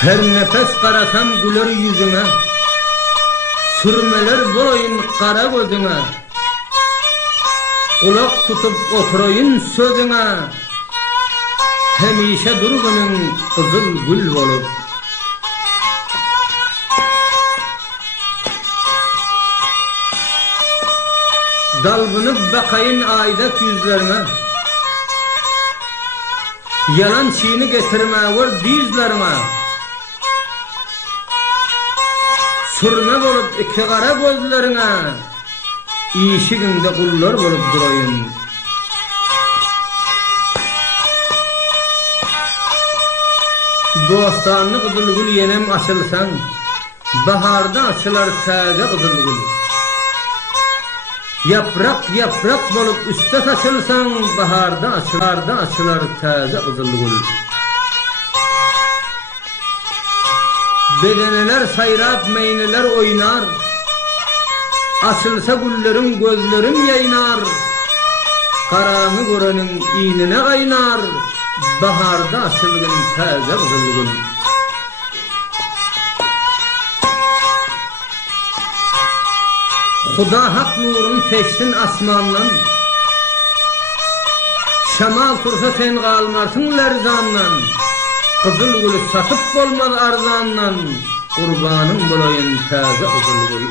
Her nefes qarasam güler yüzüne, sürmeler boyun kara gözüne, kulak tutup oturayın sözüne, hemişe durgunun kızıl gül olup. Dalbınıp bakayın aydak yüzlerine, yalan çiğni getirme var dizlerine. Sürme bolup iki kara gözlerine, işiginde kullar bolup durayın. Bostanlı kızıl gül yenem açılsan, baharda açılar taze kızıl gül. Yaprak yaprak bolup üstte saçılsan, baharda açılar taze kızıl gül. Bedeneler sayrap meyneler oynar, açılsa güllerin gözlerim yaynar. Karanı görenin iğnine kaynar, baharda açılgın taze kızıl gül. Huda hak nurun seçtin asmandan, şamal tursa sen kalmarsın lerzandan. Kızıl gülü satıp bolmaz arzandan, kurbanın bulayın taze kızıl gül.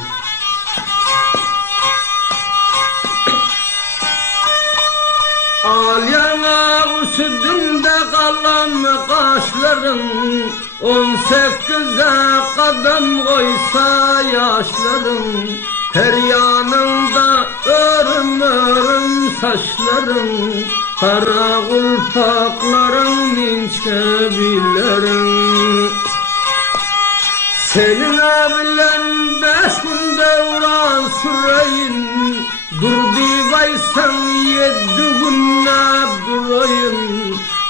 Al yana üstünde kalan kaşların, 18'e kadem koysa yaşların. Her yanında örüm örüm saçların, kara kulpakların ninçkebilerin. Seninle bilen 5 gün devran süreyin, dur divaysan 7 günle durayın.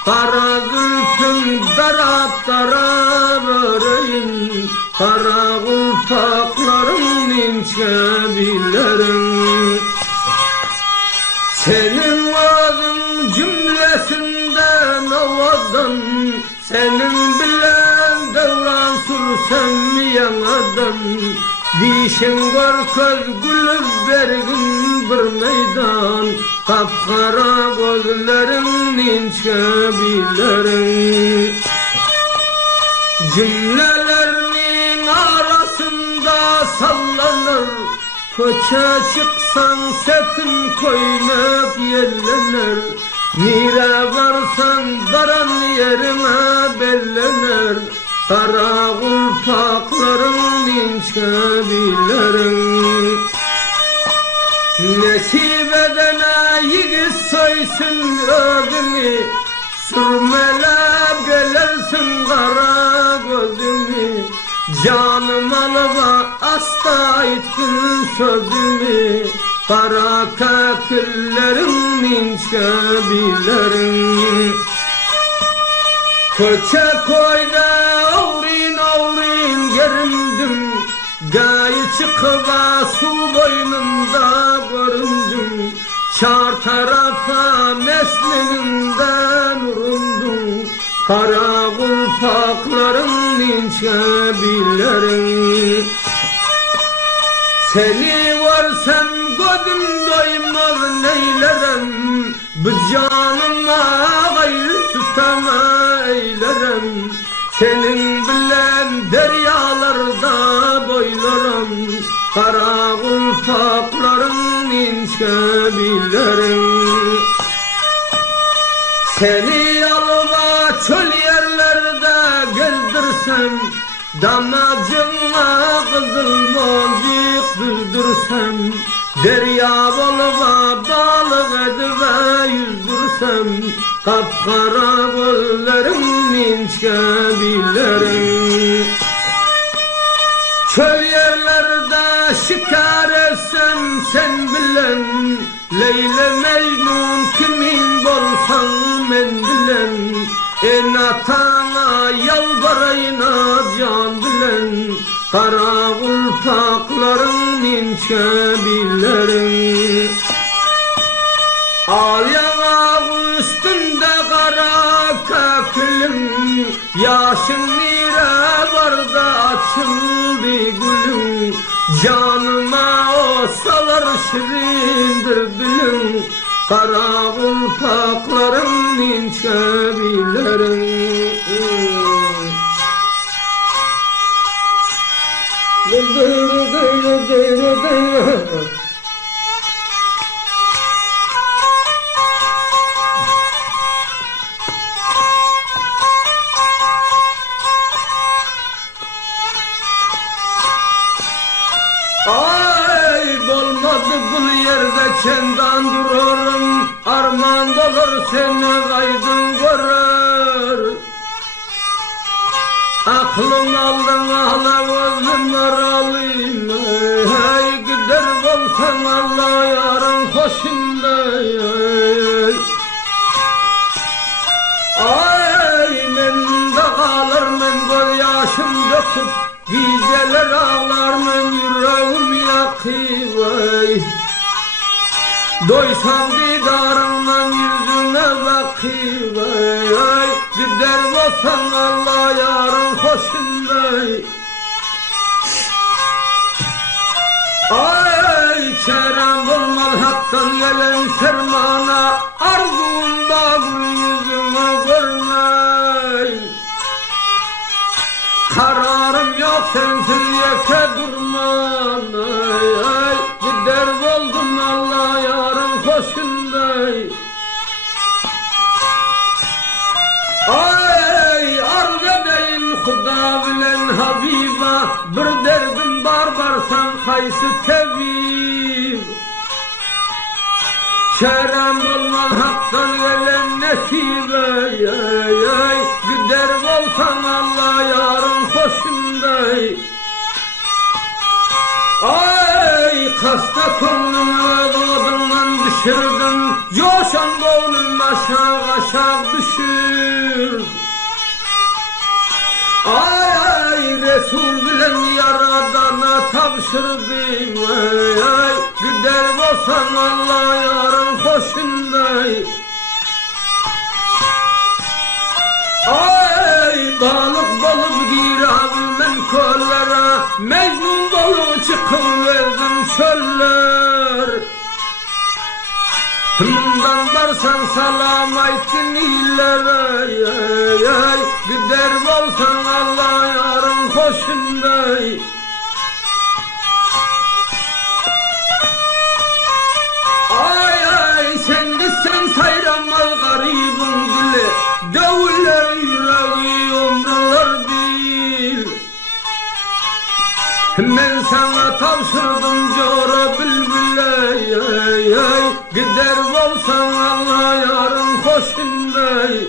Kara gülpün darap darap öreyin, kara kulpakların ninçkebilerin. Senin adın cümlesinden havadan, senin bilen devran sürsem yanadan. Dişin var köz gülüp bergin bir meydan, kapkara gözlerin ninçkebilerin. Cümlelerinin arasında sallanır, koça çıksan setin koynak yerlenir. Nire varsan varan yerine bellenir, kara kulpakların ninçkebilerin. Nesip edene yigit soysun ödünü, sürmelep gelersin kara gözünü. Canım alıva asla ettin sözünü, kara kakillerin ninçkebilerin. Koça koyda avrin avrin gerindim, gayı çıkıva su boynunda göründüm. Çar tarafa mesleğinden urundum, kara kulpakların ninçkebilerin. Seni varsan gözüm doymaz neylerem, bu canıma gayrı tutama eylerem. Senin bilen deryalarda boylarım, kara kulpakların ninçkebilerin. Seni alıva çöl yerlerde gezdirsem, damacıma kızıl boncuk düzdürsem. Derya alıva balık edive yüzdürsem, kapkara gözlerin ninçkebilerin. Çöl yerlerde şikar etsem sen bilen, Leyla Mecnun kimin bolsan men bilen. En atana yalvarayına can bilen, kara kulpakların ninçkebilerin. Al yana üstünde kara kakılım, yaşın nire açıldı gülüm, canıma o salar şirindir dilim. Kara kulpakların inçebilerin. Ay bolmadı bu yerde kendan durarım, arman dolur seni gaydın görür. Aklım aldın ağla gözüm aralıyım, hey gider bolsan Allah yarın hoşunda. Ay men de kalır men göz yaşım döküp, geceler ağlar men yüreğim yakıvay. Doysam didarından yüzüne bakıvay. Gider olsan Allah yarın hoşunday. Ay çarem bulmaz haktan gelen sermana, arzumda gül yüzümü görmey. Kararım yok sensiz yeke durmam. Ay gider oldum Allah yarın hoşunday. Ay arz edeyim Xuda bilen Habiba, bir derdim barsan kaysı tebib. Kerem olmaz haktan gelen nesibe, ay gider olsan Allah yarın hoşunday. Ay kasta konumla doğdumdan düşürdüm, coşan gönlüm aşağı aşağı düşür. Ay Resul bilen yaradana tavşırdım, ay gider olsan Allah yarın hoşunday. Ay balık balık girabilmem kollere, Mecnun balık çıkıverdim çöller. Bundan varsan salam aytın illere, ay gider olsan Allah yarın hoşunday. Ay ay sen gitsen sayramaz garibin dili, dövüller yüreği umrular bil. Men sana tavşırdım cora bülbüle, ay gider olsan Allah yarın hoşunday.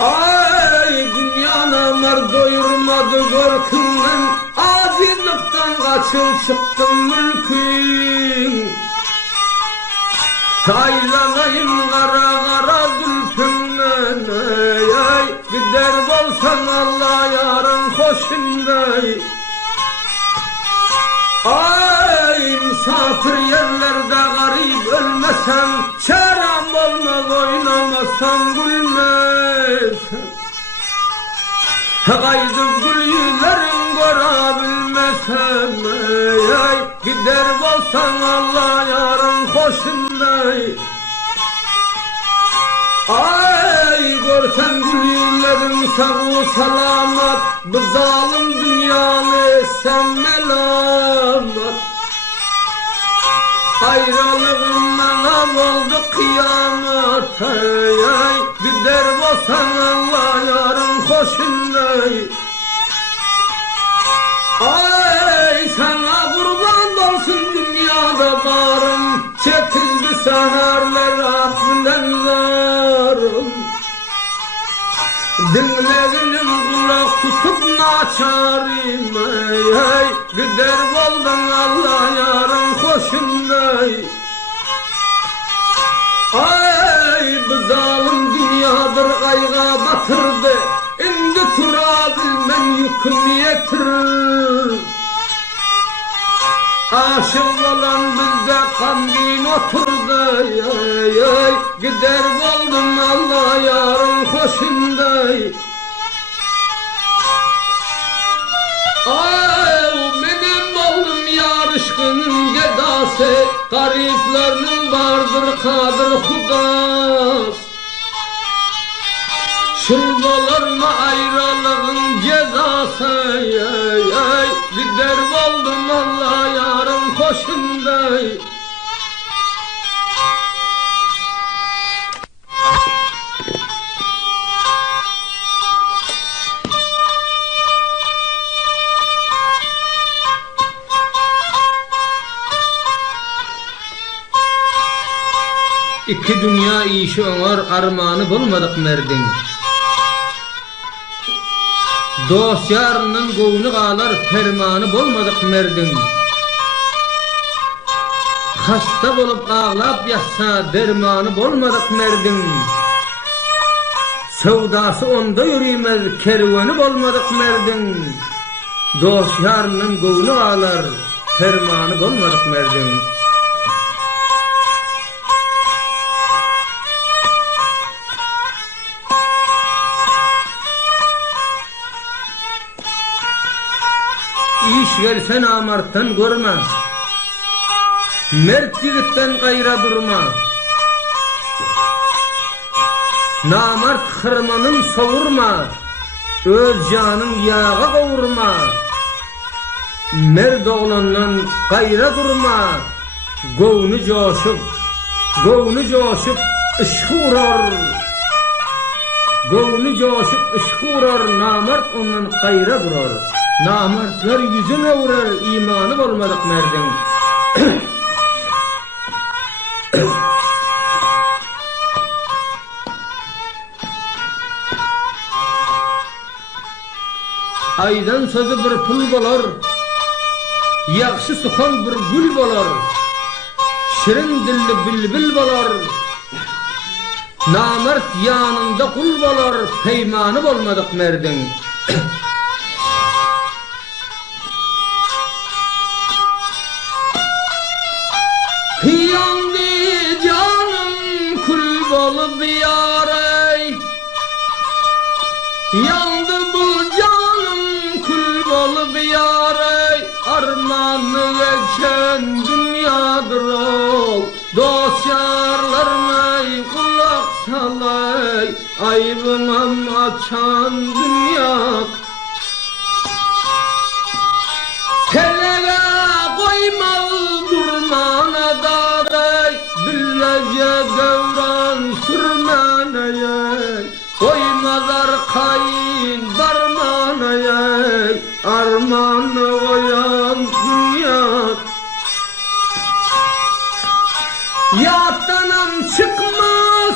Ay dünyana mar doyurmadı korkundan, acizlikten kaçıp çıktım mülkün. Saylanayım kara kara zülfünden, ay gider olsan Allah yarın hoşunday. Ay misafir yerlerde garip ölmesem, çarem olmaz oynamasam gülmez. Gaydıp gül yüzlerin görebilmesem, ay gider olsan Allah yarın hoşunday. Ay görsen gül yüzlerin sağ salamat, bu zalim dünyanı sen melamat. Ayrılığından oldu kıyamet, ay gider olsan Allah yarın hoşunday. Ay sana kurban olsun dünyada varım, çekildi seherler aklından zarım. Dinlerim kulak tutup naçarım, ay gider oldun Allah yarın hoşunday. Ay bu zalim dünyadır kayga batırdı, indi turabilmen yüküm yetir. Aşık olan bizde kandin oturdu, ay gider oldum Allah yarın hoşunday. gariplerinin vardır kadir Huda. Şul bolarma ayrılığın cezası, gider oldum Allah yarın koşunda. İki dünya işi onar armanı bulmadık merdin. Dost yarının goğunu ağlar fermanı bulmadık merdin. Hasta bolup ağlap yatsa dermanı bulmadık merdin. Sevdası onda yürüymez kervanı bulmadık merdin. Dost yarının goğunu ağlar fermanı bulmadık merdin. İş gelsen amarttan görme, mert yigitten gayra durma. Namart hırmanın savurma, öz canın yağa kavurma. Mert oğlandan gayra durma, goğunu coşup ışkı urar. Goğunu coşup ışkı urar, namart ondan gayra durar. Namartlar yüzüne vurar, imanı olmadık merdin. Aydan sözü bir pul bolar, yakşı suhan bir gül bolar, şirin dilli bülbül bolar. Namart yanında kul bolar, peymanı olmadık merdin. Yandı canım kul bolup yarey, yandı bu canım kul bolup yarey. Armanı geçen dünyadır ol, dost yarlarına kulak salay. Aybımam açan dünya, kelege koymal durmana daday. Billece devran sürmeneye, koymazar kayın darmaneye. Armanı koyan dünya, yattanam çıkma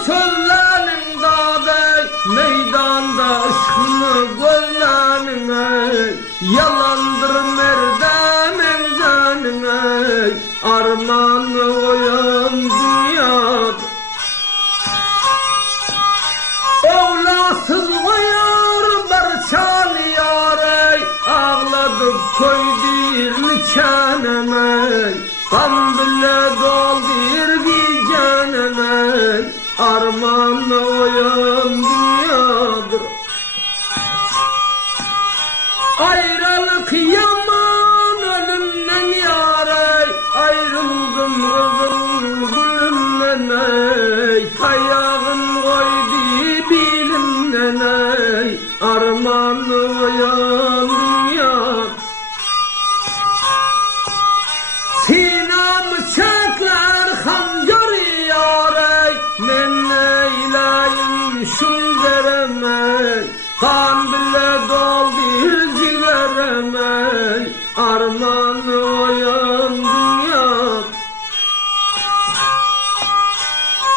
sözlerin daday. Meydanda ışkını gözlerine, yalandır merdem enzanine. Armanı koyan dünya, Ovlasız koyar barçan yarey. Ağladık koydir çeneme, kan bile doldur bir caneme. Armanı koyan dünyadır. Ayrılık yaman ölümden yarey, ayrıldım kızım gülümden ey. Ayağın koydu bilimden ey, armanı koyan dünya. Sinam çekler hancar yarey, men neyleyim şun deremey. Kan bile doldur ciğeremey, armanı koyan dünya.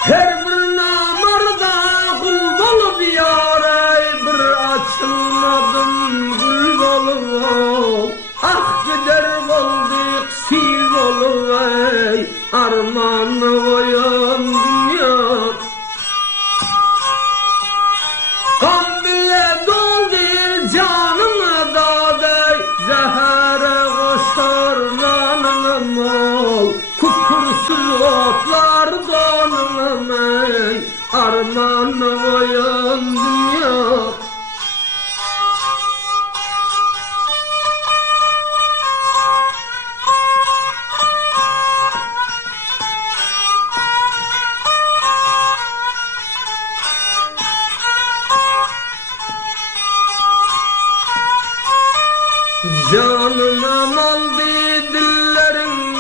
Her bir namarda kul bolup yarey, bir açılmadım gül bolup. Ah gider olduk sil bolup ey, armanı koyan dünya. Kan bile doldur canıma daday, zehre koşar nanım ol. Kukursuz otlar donum ey, armanı koyan dünya. Canıma maldı dillerin,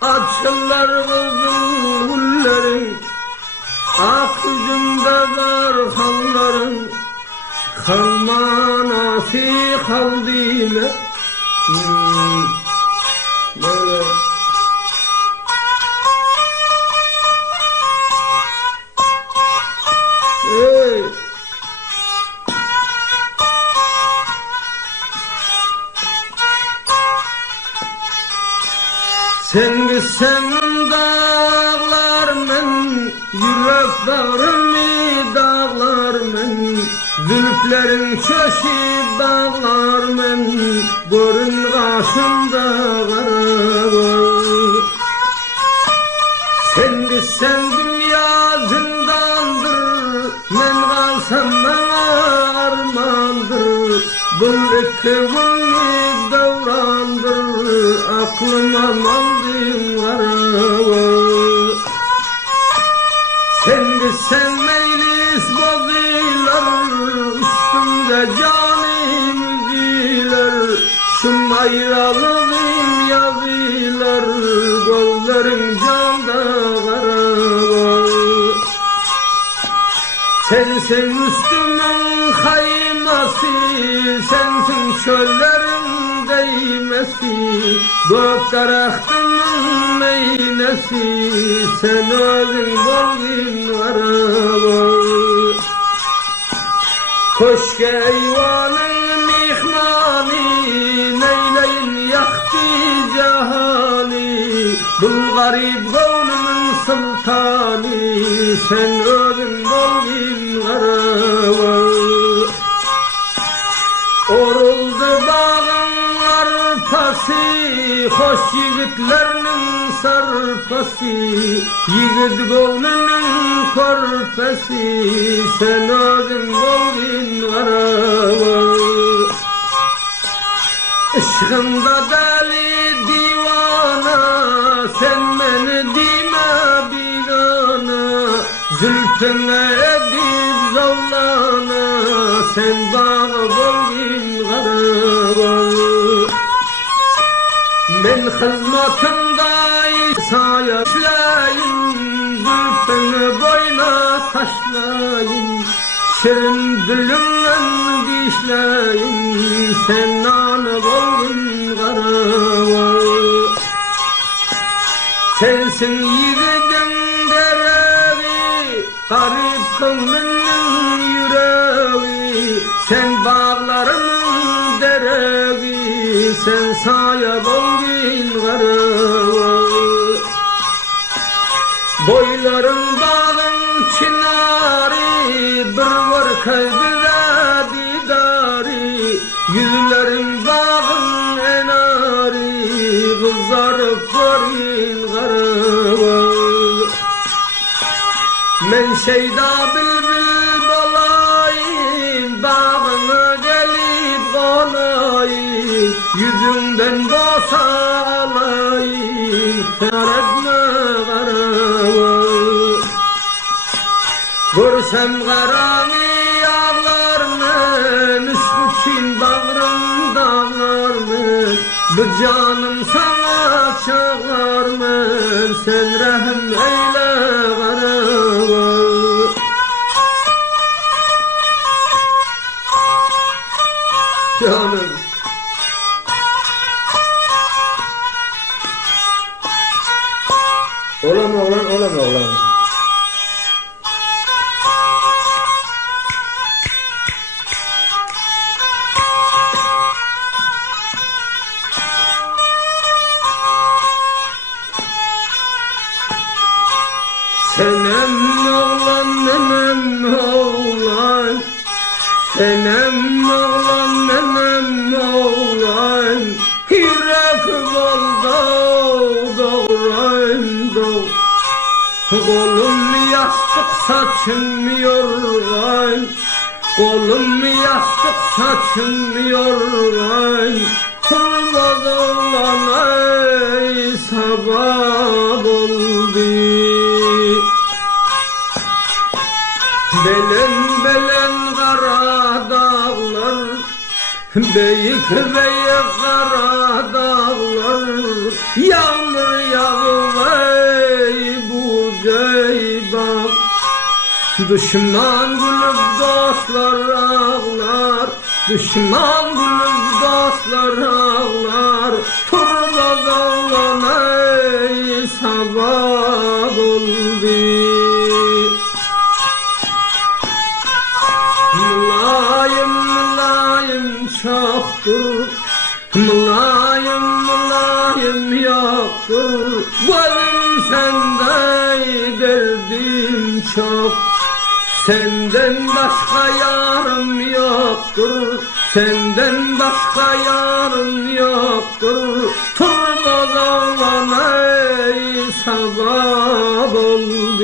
açılar kızıl güllerin, ak yüzünde var halların, kalmanası kaldığına. Böyle. Hey. Sen gitsen dağlarımın, yürek bağrımı dağlarımın, zülüflerin çeşip bağlarımın, görün karşımda karavul. Sen gitsen dünya zindandır, men kalsam bana armandır, bu iki günlük devrandır, aklıma maldım karavul. Sen gitsen meclis bozular, üstümde canim müziler, şum ayralığım yazılar, gözlerim canda karavul. Sensin üstümün kayması, sensin çöllerin değmesi, gök darahtımın meynesi, sen özün bolgin karavul. Koşke eyvanın mihmani, neyleyin yaktı cahani, bul garip gönlümün sultani, sen özün bolgin karavul. Oruldu bağın arpası, hoş yigitlerinin sarpası, yigit gönlünün körpesi, sen özün bolgin karavul. Işkında deli divana, sen beni dime bigana, zülfüne edip zavlana, sen bağı bolgin karavul. Men hizmetinde İsa'ya işleyin, zülfünü boyna taşlayın, şirin dilimle dişleyin, sen nanı bolgin karavul. Sensin yiğidin derevi, garip könlünün yüreği, sen bağlarının derevi, sen saya bolgin karavul. Boyların bağın çınarı, bir var kalbide didari, yüzlerin bağın enari, kızarıp varın karavul. Men şeyda bülbül balayım, bağına gelip konayım, yüzünden bosa alayım, kar etme karavul. Görsem karanı yağlarını, ışk için bağrım dağlarını, bu canım sana çağlarını, sen rahim eyle karavul. Canım. Olan oğlan, olan oğlan. Senem oğlan, nenem oğlan, senem oğlan, nenem oğlan, yürek bolda doğrayın doğ. Kolum yastık, saçım yorgan, kolum yastık, saçım yorgan, kurban oğlan ey sabah oldu. Belen belen kara dağlar, Beyik beyik kara dağlar, yağmur yağıvey bu ceybak. Düşman gülüp dostlar ağlar, düşman gülüp dostlar ağlar. Turbaz ağlan ey sabah oldu. Mülayim mülayim çoktur, mülayim mülayim yoktur. Gözüm sende derdim çok. Senden başka yarım yoktur, senden başka yarım yoktur. Turbaz ağlan ey sabah oldu.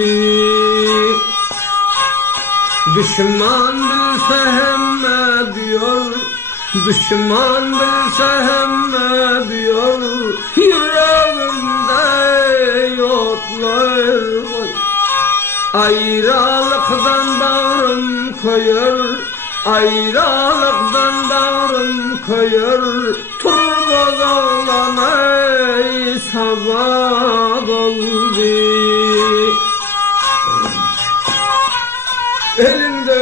Düşman bilse hemme diyor, düşman bilse hemme diyor. Yüreğimde yotlar var. Ayrılıktan bağrım koyar, ayrılıktan bağrım koyar. Turbaz ağlan ey sabah oldu. Elinde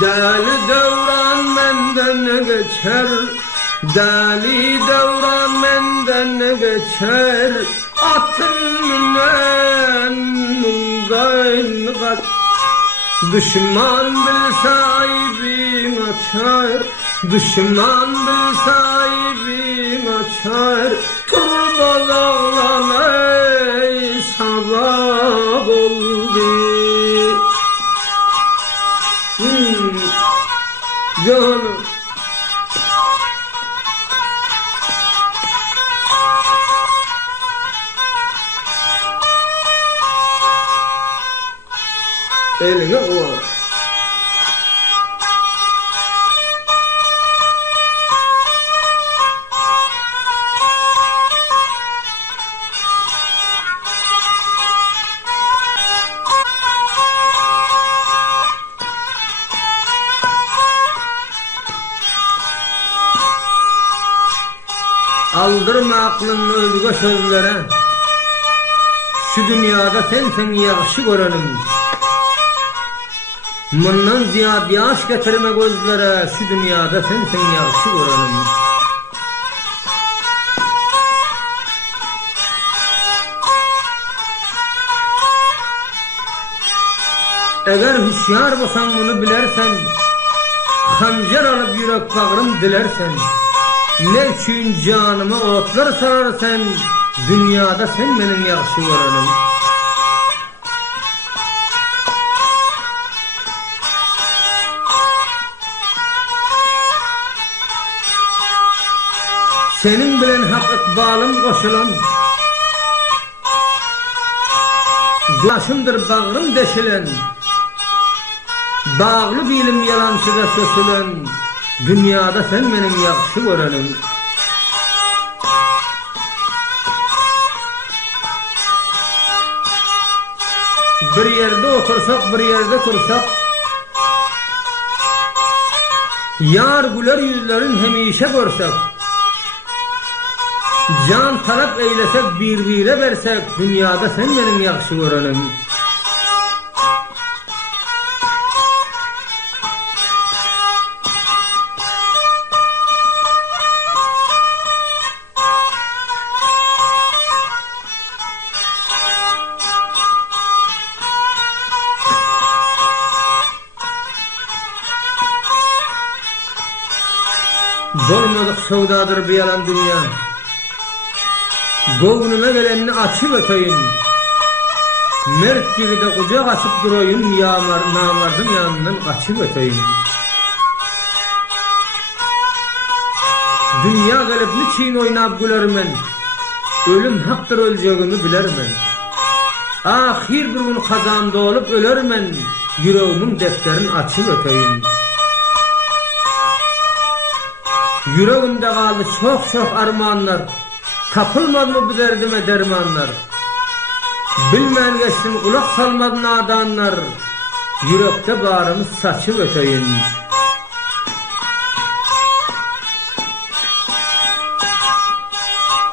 deli devran menden geçer, deli devran menden geçer. Atımın nundan kaç. Düşman bilse aybim açar, düşman bilse aybim açar. Turbaz ağlan ey sabah oldu. Canım eline o. Aldırma aklını özgü sözlere. Şu dünyada sen yaxşı görenim. Bundan ziyade yaş getirme gözlere. Şu dünyada sen yaxşı görenim. Eğer hüşyar bolsan bunu bilersen, hancar alıp yürek bağrım dilersen, ne üçün canıma otlar sararsan, dünyada sen benim yaxşı görenim. Senin bilen hak ikbalım koşulan, başımdır bağrım deşilen, bağlı bilim yalancıda sösülen, dünyada sen benim yaxşı görenim. Bir yerde otursak, bir yerde tursak, yar güler yüzlerin hemişe görsek, can talep eylesek, birbirine versek, dünyada sen benim yaxşı görenim. Dolmadık sevdadır bir yalan dünya. Göğnüme gelenini açıp öteyim. Mert gibi de kucak açıp durayım, namardın yanından kaçıp öteyim. Dünya gelip niçin oynap gülermen, ölüm haktır öleceğimi bilermen. Ahir bir gün kazamda olup ölermen, yüreğimin defterini açıp öteyim. Yüreğimde kaldı çok armağanlar, Tapılmadı mı bu derdime dermanlar? Bilmeyen geçtim kulak salmadı nadanlar. Yürekte bağrımı saçıp öteyin.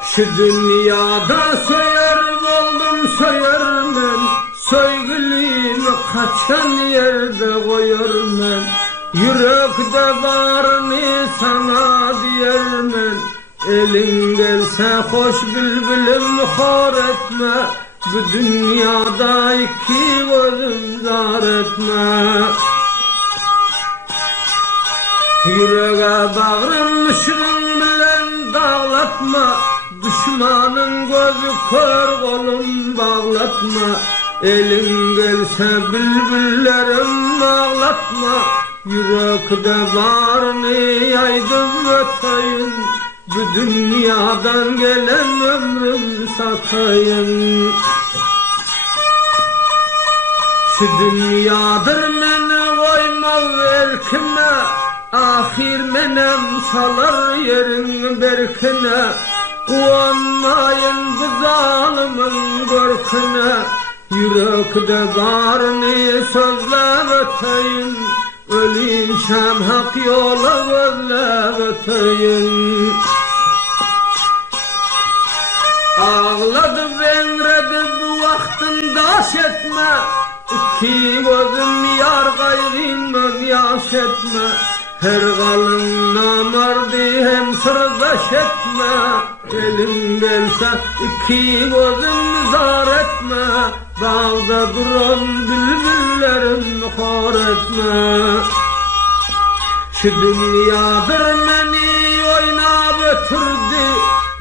Şu dünyada soyar oldum soyar men. Soygulimi kaçan yerde koyar men. Yürekte bağrını sana diyer men. Elin gelse hoş bülbülüm hor etme. Bu dünyada iki gözüm zar etme. Yüreğe bağırmışım bilen dağlatma. Düşmanın gözü kör kolum bağlatma. Elin gelse bülbüllerim ağlatma. Yürekte bağrını yaydım öteyim. Bu dünyadan gelen ömrüm satayım. Şu dünyadır meni koyma verkime. Ahir menem salar yerin berkine. Kuanmayın bu zalimin görküne. Yürekte bağrını sözler öteyim. Ölüşem hak yola gözler öteyim. Ağladı vengredi bu vaktin daş etme. İki gözüm yar gayrından yaş etme. Her kalın namardi hem sırdaş etme. Elim gelse iki gözüm zar etme. Bağda duran bülbüllerim hor etme. Şu dünyadır meni oynab ötürdü.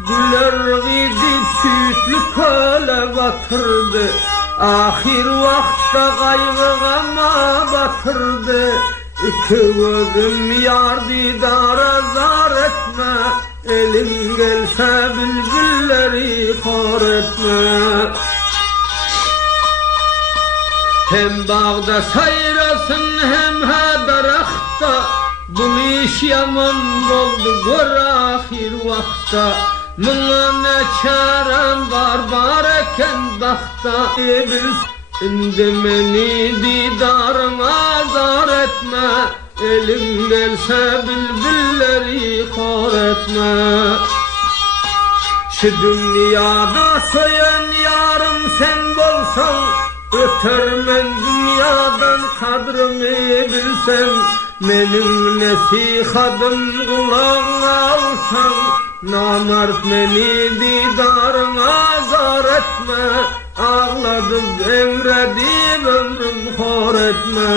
Güller gidip sütlü köle batırdı. Ahir vakta kaygıma batırdı. İki gözüm yar didara zar etme. Elim gelse bülbülleri hor etme. Hem bağda sayrasın hem ha darakta. Bu iş yaman oldu gör ahir vakta. Mına ne çarem var bareken bakta. Bilsin meni didarına zar etme. Elim gelse bülbülleri hor etme. Şu dünyada soyan yarım sen bolsan. Ötermen dünyadan kadrimi bilsen. Benim nesihadım kulağına alsan. Namert meni didarına zar etme. Ağladım emredim ömrüm hor etme.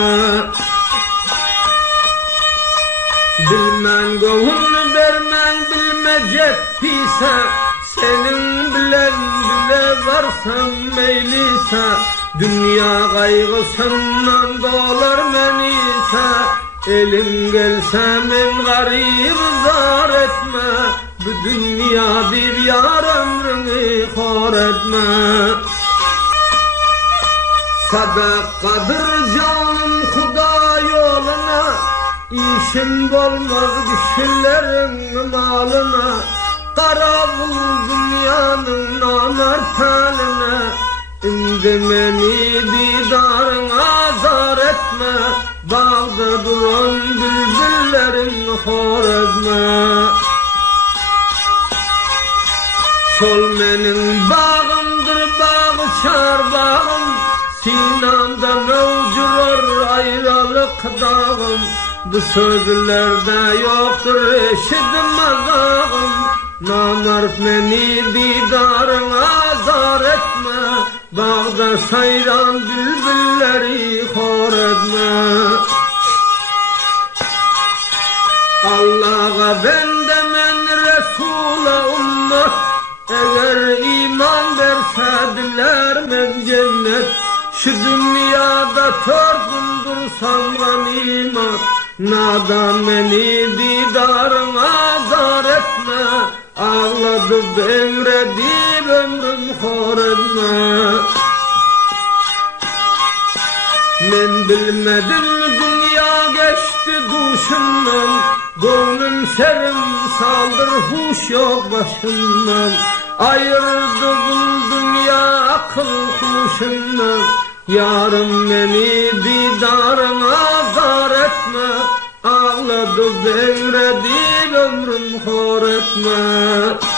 Bilmen govun vermen bilmecek pise. Senin bilen bile varsan meylise. Dünya kaygısından dolar menise. Elim gelse men garip zar etme. Bu dünya bir yar ömrünü hor etme. Sadakadır canım Huda yoluna. İşim olmaz kişilerin malına. Kara bul dünyanın namert haline. İndi beni didarına zar etme. Bağda duran bülbüllerin hor etme. Sol menin bağımdır bağışar bağım. Sinamda mevcular ayrılık dağım. Bu sözlerde yoktur eşidim azağım. Namert meni didarına zar etme. Bağda sayran bülbülleri hor etme. Allah'a bendemen Resul'a ummet. Eğer iman versediler men cennet. Şu dünyada tördüm dursam ganimet. Nadan beni didarına zar etme. Ağladım emredim ömrüm hor etme. Men bilmedim dünya geçti duşumdan, gönlüm serim saldır huş yok başımdan. Ayırdı bu dünya akıl kuşumdan, yarım beni didarına zar etme. Ağladı bevredi ömrüm hor etme.